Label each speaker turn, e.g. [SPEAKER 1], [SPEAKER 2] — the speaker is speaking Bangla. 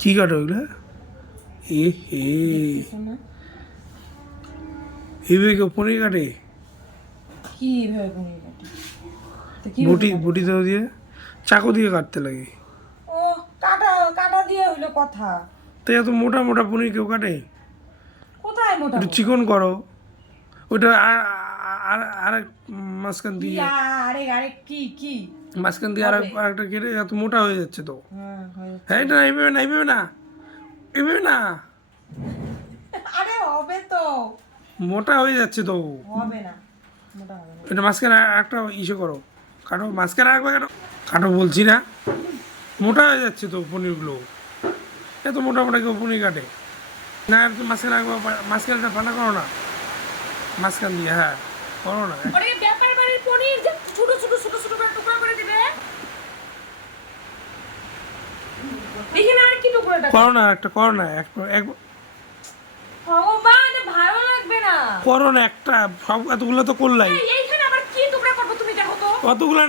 [SPEAKER 1] কি কাটো ওগুলো এ হে। এইভাবে কেউ পনির কাটে?
[SPEAKER 2] কি কাটে?
[SPEAKER 1] বটি বটি দাও দিয়ে। চাকু দিয়ে কাটতে লাগে।
[SPEAKER 2] ও কাটা কাটা দিয়ে হইল কথা।
[SPEAKER 1] তো এত মোটা মোটা পনির কেউ কাটে?
[SPEAKER 2] কোথায় মোটা
[SPEAKER 1] চিকন করো। ওইটা আর আর- আর আর এক মাঝখান দিয়ে।
[SPEAKER 2] আরে আরে কি কি?
[SPEAKER 1] মাঝখান কেটে এত মোটা হয়ে যাচ্ছে তো।
[SPEAKER 2] হ্যাঁ
[SPEAKER 1] এটা না এইভাবে না এইভাবে না। এইভাবে না।
[SPEAKER 2] আরে হবে তো।
[SPEAKER 1] মোটা হয়ে যাচ্ছে তো।
[SPEAKER 2] হবে না।
[SPEAKER 1] এটা মাঝখানে একটা ইসে করো। কাটো মাঝখানে আর একবার কাটো। কাটো বলছি না। মোটা হয়ে যাচ্ছে তো পনিরগুলো। এত মোটা মোটা কেউ পনির কাটে। না মাঝখানে একবার পা- মাঝখানেটা ফাটা করো না। মাঝখান দিয়ে হ্যাঁ। করো না।
[SPEAKER 2] আরে ব্যাপার বাড়ির পনির যে ছোট ছোট ছোট ছোট করে টুকরা করে দিবে। দেখি না আর কি টুকরাটা
[SPEAKER 1] করো। না একটা করো না একটা এক
[SPEAKER 2] ভগবান ভালো লাগবে না।
[SPEAKER 1] করো না একটা সব এতগুলো তো করলাই।
[SPEAKER 2] এইখানে আবার কি টুকরা করব তুমি দেখো তো।
[SPEAKER 1] কতগুলো